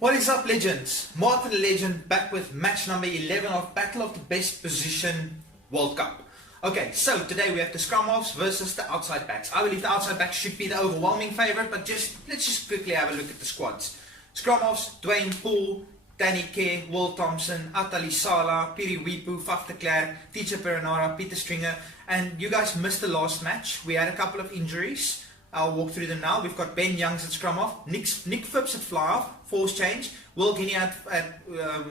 What is up, legends? Martin the Legend back with match number 11 of Battle of the Best Position World Cup. Okay, so today we have the scrum halves versus the outside backs. I believe the outside backs should be the overwhelming favorite, but let's just quickly have a look at the squads. Scrum halves: Dwayne Paul, Danny Kerr, Will Thompson, Atali Sala, Piri Wipu, Faf de Klerk, Teacher Perenara, Peter Stringer. And you guys missed the last match. We had a couple of injuries. I'll walk through them now. We've got Ben Youngs at scrum half, Nick Phipps at fly half, force change. Will Guinea at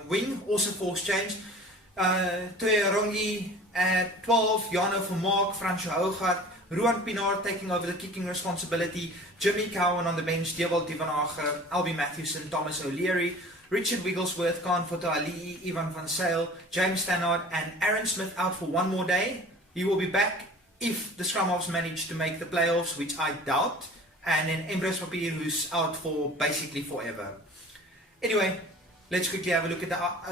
wing, also force change. Toe Rongi at 12, Jano for Mark, Fransjo Hougaard, Ruan Pinaar taking over the kicking responsibility, Jimmy Cowan on the bench, Dewald Divanage, Albie Matthewson, Thomas O'Leary, Richard Wigglesworth, Khan Ali, Ivan van Sale, James Stannard, and Aaron Smith out for one more day. He will be back if the scrum halves manage to make the playoffs, which I doubt. And then Embrace Papier, who's out for basically forever. Anyway, let's quickly have a look at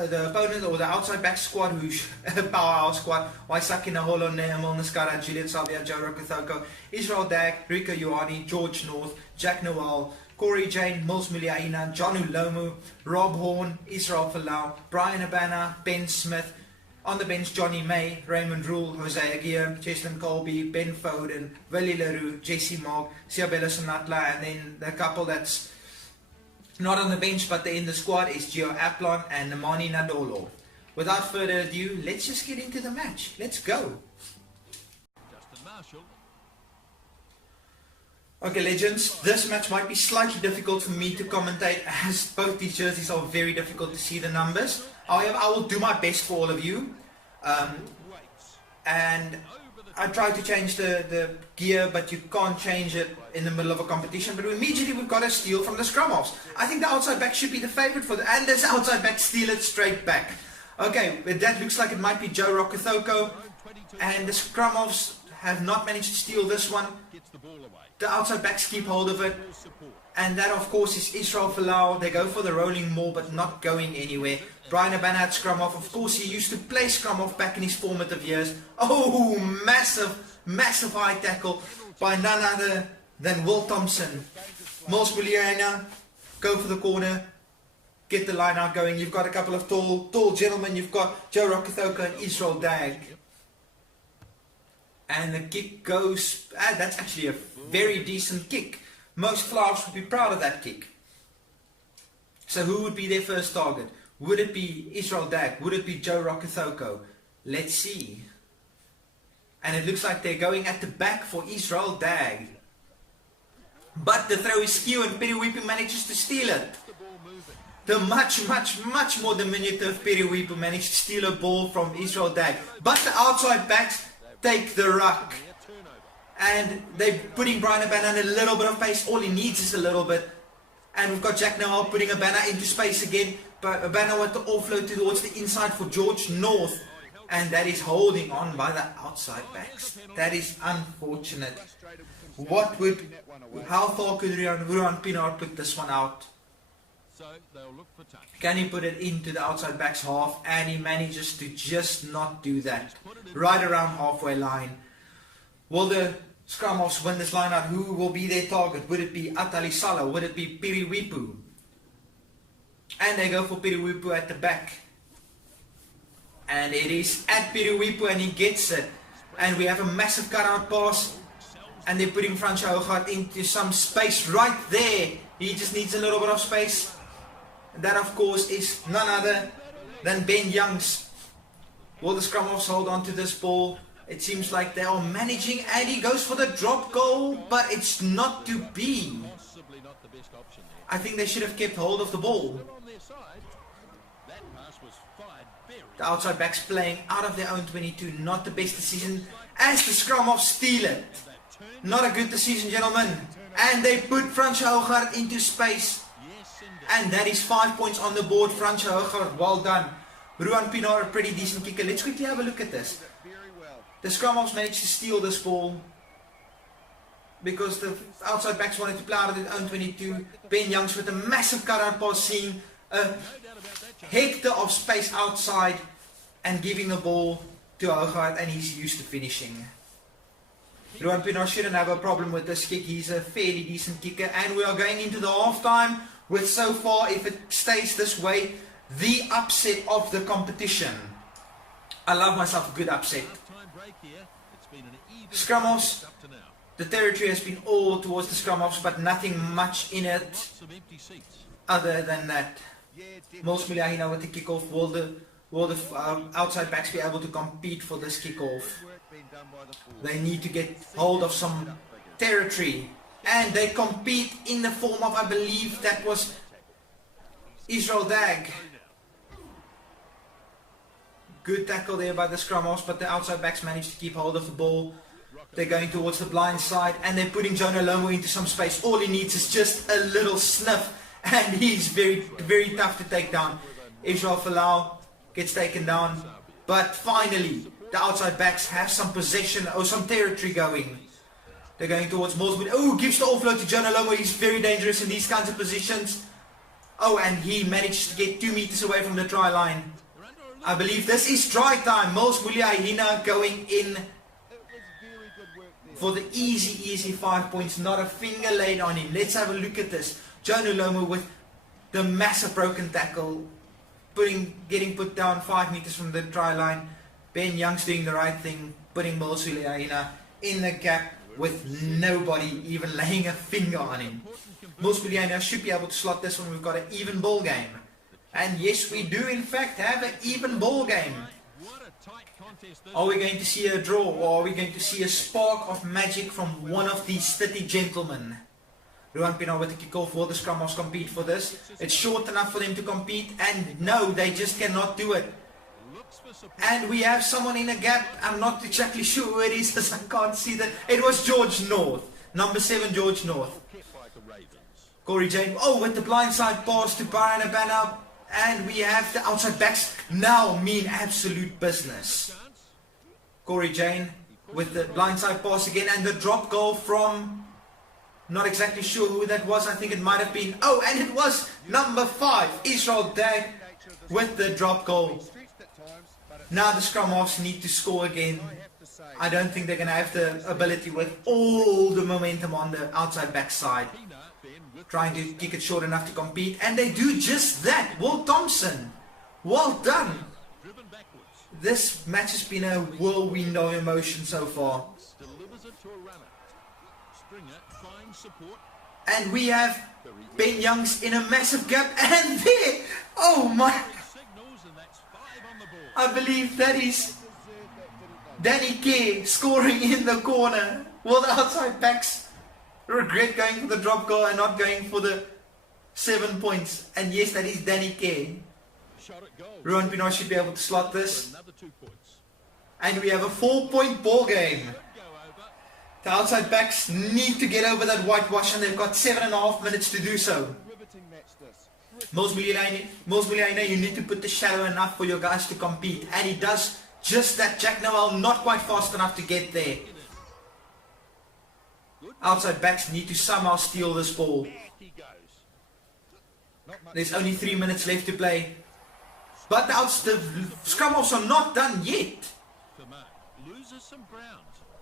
the opponent, or the outside back squad, who's a powerhouse squad. Waisaki Naholo, Nehemel Niskara, Julian Salvia, Joe Rokothoko, Israel Dag, Rico Ioane, George North, Jack Noel, Corey Jane, Mils Muliaina, John Ulomu, Rob Horn, Israel Folau, Brian Abana, Ben Smith. On the bench, Johnny May, Raymond Rule, Jose Aguirre, Cheslin Colby, Ben Foden, Willie Leroux, Jesse Mogg, Siabella Sonatla, and then the couple that's not on the bench but they're in the squad is Gio Aplon and Nemani Nadolo. Without further ado, let's just get into the match. Let's go. Okay, legends, this match might be slightly difficult for me to commentate as both these jerseys are very difficult to see the numbers. However, I will do my best for all of you. And I tried to change the gear, but you can't change it in the middle of a competition. But immediately we've got a steal from the scrum halves. I think the outside back should be the favorite for and this outside back steal it straight back. Okay, but that looks like it might be Joe Rokothoko. And the scrum halves have not managed to steal this one. The outside backs keep hold of it. And that, of course, is Israel Folau. They go for the rolling maul, but not going anywhere. Brian Abana at scrum off. Of course, he used to play scrum off back in his formative years. Oh, massive high tackle by none other than Will Thompson. Mils Muliaina, go for the corner. Get the line out going. You've got a couple of tall gentlemen. You've got Joe Rokothoko and Israel Dag. And the kick goes... that's actually a very decent kick. Most fly-offs would be proud of that kick. So who would be their first target? Would it be Israel Dag? Would it be Joe Rokothoko? Let's see. And it looks like they're going at the back for Israel Dag. But the throw is skew and Piri Wipu manages to steal it. The much more diminutive Piri Wipu managed to steal a ball from Israel Dag. But the outside backs take the ruck. And they're putting Brian Abana in a little bit of pace. All he needs is a little bit. And we've got Jack Noel putting Abana into space again. But Abana with the offload towards the inside for George North. And that is holding on by the outside backs. That is unfortunate. How far could Ruan Pinaar put this one out? Can he put it into the outside backs half? And he manages to just not do that. Right around halfway line. Will the scrum halves win this line out? Who will be their target? Would it be Atali Sala? Would it be Piri Wipu? And they go for Piri Wipu at the back. And it is at Piri Wipu and he gets it. And we have a massive cutout pass. And they're putting Fransjo Hougaard into some space right there. He just needs a little bit of space. And that, of course, is none other than Ben Youngs. Will the scrum halves hold on to this ball? It seems like they are managing, and he goes for the drop goal, but it's not to be. I think they should have kept hold of the ball. The outside backs playing out of their own 22, not the best decision, as the scrum halves steal it. Not a good decision, gentlemen. And they put Fransjo Hougaard into space. And that is 5 points on the board. Fransjo Hougaard, well done. Ruan Pinaar, a pretty decent kicker. Let's quickly have a look at this. The scrum halves managed to steal this ball because the outside backs wanted to play out of their own 22. Ben Youngs with a massive cutout pass, seeing a hectare of space outside and giving the ball to Hougaard, and he's used to finishing. Ruan Pinaar shouldn't have a problem with this kick. He's a fairly decent kicker, and we are going into the halftime with so far, if it stays this way, the upset of the competition. I love myself a good upset. Scrum halves, the territory has been all towards the scrum halves, but nothing much in it other than that. Most Muliaina with the kickoff. Will the outside backs be able to compete for this kickoff? They need to get hold of some territory, and they compete in the form of, I believe that was Israel Dag. Good tackle there by the scrum halves, but the outside backs managed to keep hold of the ball. They're going towards the blind side, and they're putting Jonah Lomo into some space. All he needs is just a little sniff, and he's very, very tough to take down. Israel Folau gets taken down, but finally the outside backs have some possession or some territory going. They're going towards Morswood. Oh, gives the offload to Jonah Lomo. He's very dangerous in these kinds of positions. Oh, and he managed to get 2 meters away from the try line. I believe this is try time. Mos Muliaina going in for the easy 5 points. Not a finger laid on him. Let's have a look at this. Jonah Lomo with the massive broken tackle, getting put down 5 meters from the try line. Ben Young's doing the right thing, putting Mos Muliaina in the gap with nobody even laying a finger on him. Mos Muliaina should be able to slot this one. We've got an even ball game. And yes, we do in fact have an even ball game. Are we going to see a draw, or are we going to see a spark of magic from one of these 30 gentlemen? Ruan Pienaar with the kickoff. Will the scrum halves compete for this? It's short enough for them to compete, and no, they just cannot do it. And we have someone in a gap. I'm not exactly sure who it is, as I can't see that. It was George North, number 7 George North. Corey Jane, oh, with the blindside pass to Brian Abana. And we have the outside backs now mean absolute business. Corey Jane with the blindside pass again, and the drop goal from, not exactly sure who that was. I think it might have been, oh, and it was number 5 Israel Dag with the drop goal. Now the scrum halves need to score again. I don't think they're going to have the ability with all the momentum on the outside back side, trying to kick it short enough to compete, and they do just that. Will Thompson, well done. This match has been a whirlwind of emotion so far. And we have Ben Youngs in a massive gap, and there, oh my, I believe that is Danny Kay scoring in the corner. Will the outside backs regret going for the drop goal and not going for the 7 points? And yes, that is Danny Kay. Ruan Pienaar should be able to slot this. And we have a 4-point ball game. The outside backs need to get over that whitewash, and they've got 7.5 minutes to do so. Mos Muliaina, you need to put the shadow enough for your guys to compete. And he does just that. Jack Noel not quite fast enough to get there. Outside backs need to somehow steal this ball. There's only 3 minutes left to play. But the scrum halves are not done yet.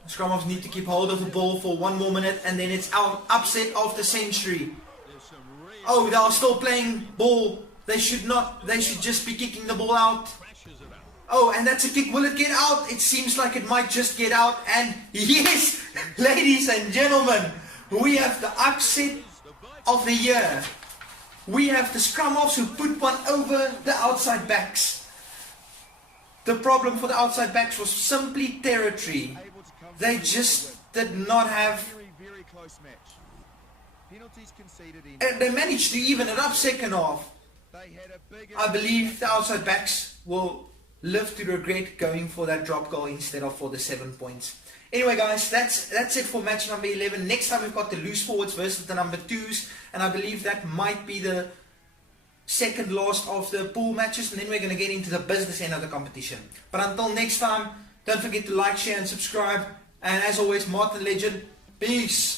Scrum halves need to keep hold of the ball for 1 more minute, and then it's our upset of the century. Oh, they are still playing ball. They should not. They should just be kicking the ball out. Oh, and that's a kick. Will it get out? It seems like it might just get out. And yes, ladies and gentlemen, we have the upset of the year. We have the scrum halves who put one over the outside backs. The problem for the outside backs was simply territory. They just did not have, and they managed to even it up second half. I believe the outside backs will live to regret going for that drop goal instead of for the 7 points. Anyway guys, that's it for match number 11. Next time we've got the loose forwards versus the number 2s, and I believe that might be the second last of the pool matches, and then we're going to get into the business end of the competition. But until next time, don't forget to like, share and subscribe, and as always, Martin Legend, peace.